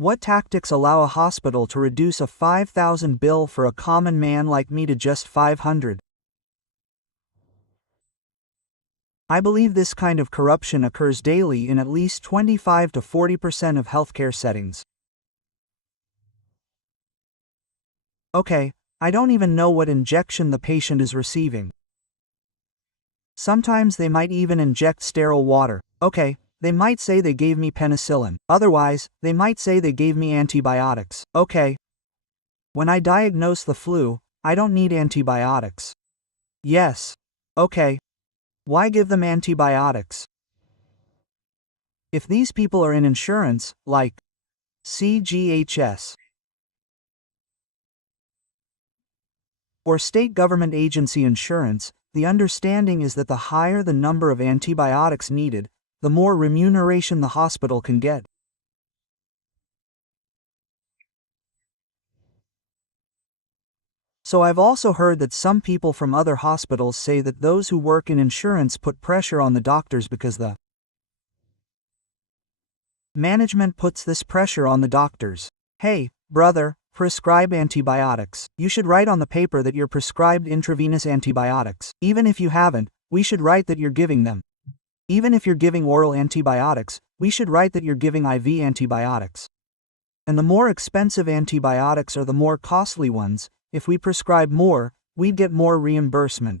What tactics allow a hospital to reduce a 5,000 bill for a common man like me to just 500? I believe this kind of corruption occurs daily in at least 25 to 40% of healthcare settings. Okay, I don't even know what injection the patient is receiving. Sometimes they might even inject sterile water. Okay, they might say they gave me penicillin. Otherwise, they might say they gave me antibiotics. Okay. When I diagnose the flu, I don't need antibiotics. Yes. Okay. Why give them antibiotics? If these people are in insurance, like CGHS, or state government agency insurance, the understanding is that the higher the number of antibiotics needed, the more remuneration the hospital can get. So I've also heard that some people from other hospitals say that those who work in insurance put pressure on the doctors because the management puts this pressure on the doctors. Hey, brother, prescribe antibiotics. You should write on the paper that you're prescribed intravenous antibiotics. Even if you haven't, we should write that you're giving them. Even if you're giving oral antibiotics, we should write that you're giving IV antibiotics. And the more expensive antibiotics are the more costly ones. If we prescribe more, we'd get more reimbursement.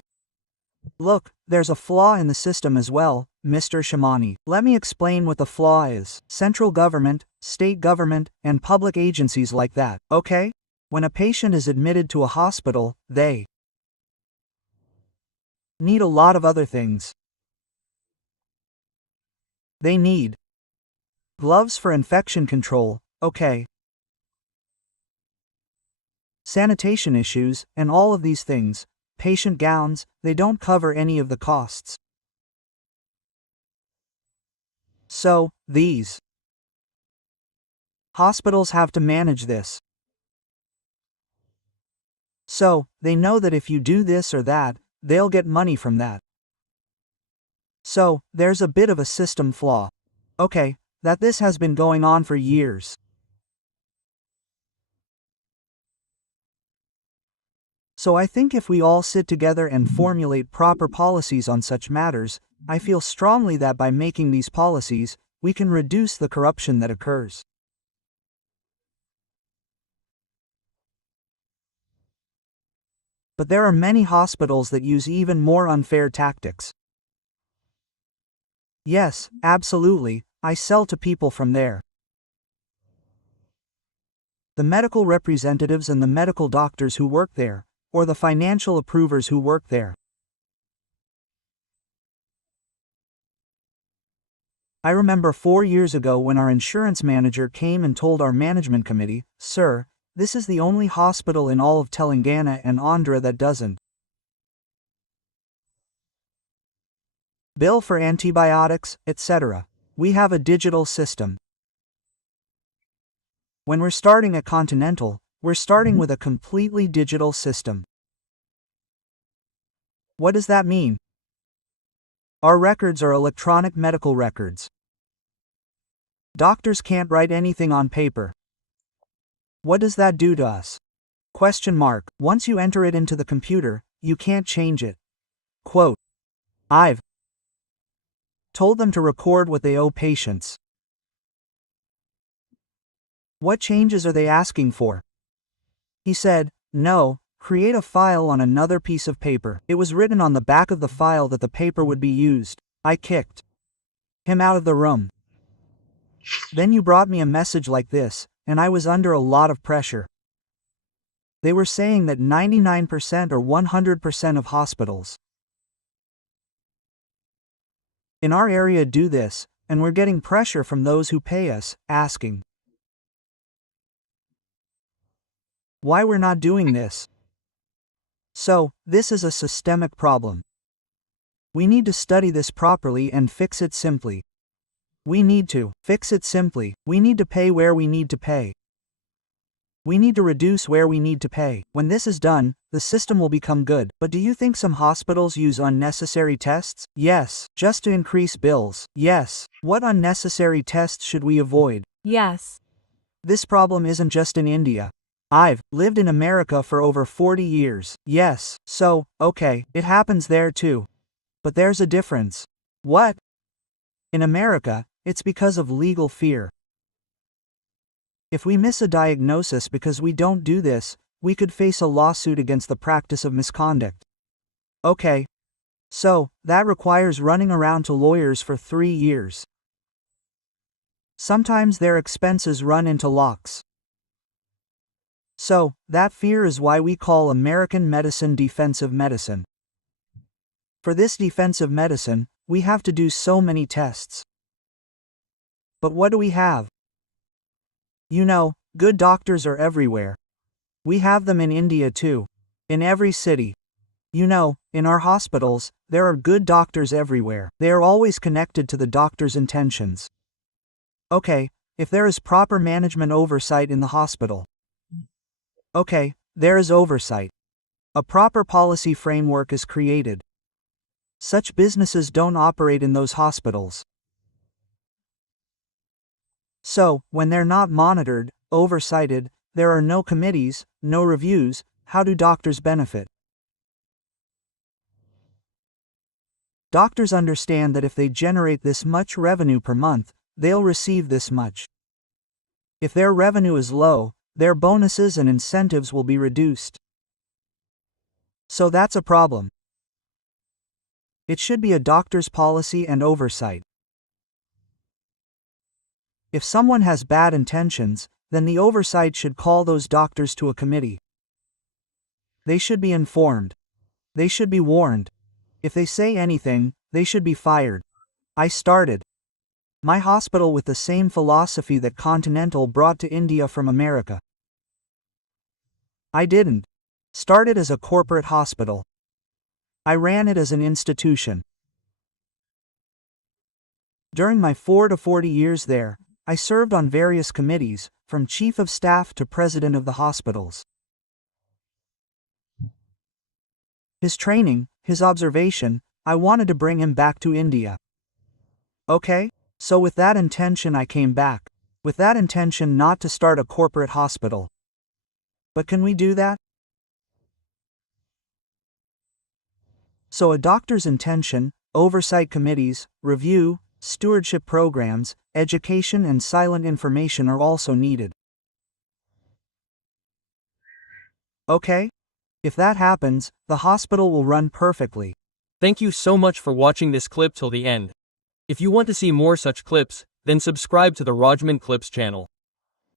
Look, there's a flaw in the system as well, Mr. Shamani. Let me explain what the flaw is. Central government, state government, and public agencies like that, okay? When a patient is admitted to a hospital, they need a lot of other things. They need gloves for infection control, okay? Sanitation issues, and all of these things. Patient gowns, they don't cover any of the costs. So, these hospitals have to manage this. So, they know that if you do this or that, they'll get money from that. So, there's a bit of a system flaw. Okay, that this has been going on for years. So I think if we all sit together and formulate proper policies on such matters, I feel strongly that by making these policies, we can reduce the corruption that occurs. But there are many hospitals that use even more unfair tactics. Yes, absolutely, I sell to people from there. The medical representatives and the medical doctors who work there, or the financial approvers who work there. I remember 4 years ago when our insurance manager came and told our management committee, "Sir, this is the only hospital in all of Telangana and Andhra that doesn't bill for antibiotics, etc. We have a digital system. When we're starting at Continental, we're starting with a completely digital system." What does that mean? Our records are electronic medical records. Doctors can't write anything on paper. What does that do to us? Question mark. Once you enter it into the computer, you can't change it. Quote, "I've told them to record what they owe patients." What changes are they asking for? He said, "No, create a file on another piece of paper." It was written on the back of the file that the paper would be used. I kicked him out of the room. Then you brought me a message like this, and I was under a lot of pressure. They were saying that 99% or 100% of hospitals in our area do this, and we're getting pressure from those who pay us, asking why we're not doing this. So, this is a systemic problem. We need to study this properly and fix it simply. We need to fix it simply. We need to pay where we need to pay. We need to reduce where we need to pay. When this is done, the system will become good. But do you think some hospitals use unnecessary tests? Yes. Just to increase bills? Yes. What unnecessary tests should we avoid? Yes. This problem isn't just in India. I've lived in America for over 40 years. Yes, so, okay, it happens there too. But there's a difference. What? In America, it's because of legal fear. If we miss a diagnosis because we don't do this, we could face a lawsuit against the practice of misconduct. Okay. So, that requires running around to lawyers for 3 years. Sometimes their expenses run into lakhs. So, that fear is why we call American medicine defensive medicine. For this defensive medicine, we have to do so many tests. But what do we have? You know, good doctors are everywhere. We have them in India too. In every city. You know, in our hospitals, there are good doctors everywhere. They are always connected to the doctor's intentions. Okay, if there is proper management oversight in the hospital. Okay, there is oversight. A proper policy framework is created. Such businesses don't operate in those hospitals. So, when they're not monitored, oversighted, there are no committees, no reviews, how do doctors benefit? Doctors understand that if they generate this much revenue per month, they'll receive this much. If their revenue is low, their bonuses and incentives will be reduced. So that's a problem. It should be a doctor's policy and oversight. If someone has bad intentions, then the oversight should call those doctors to a committee. They should be informed. They should be warned. If they say anything, they should be fired. I started my hospital with the same philosophy that Continental brought to India from America. I didn't start it as a corporate hospital. I ran it as an institution. During my 4 to 40 years there, I served on various committees, from chief of staff to president of the hospitals. His training, his observation, I wanted to bring him back to India. Okay? So with that intention I came back. With that intention not to start a corporate hospital. But can we do that? So a doctor's intention, oversight committees, review, stewardship programs, education and silent information are also needed. Okay? If that happens, the hospital will run perfectly. Thank you so much for watching this clip till the end. If you want to see more such clips, then subscribe to the Rajman Clips channel.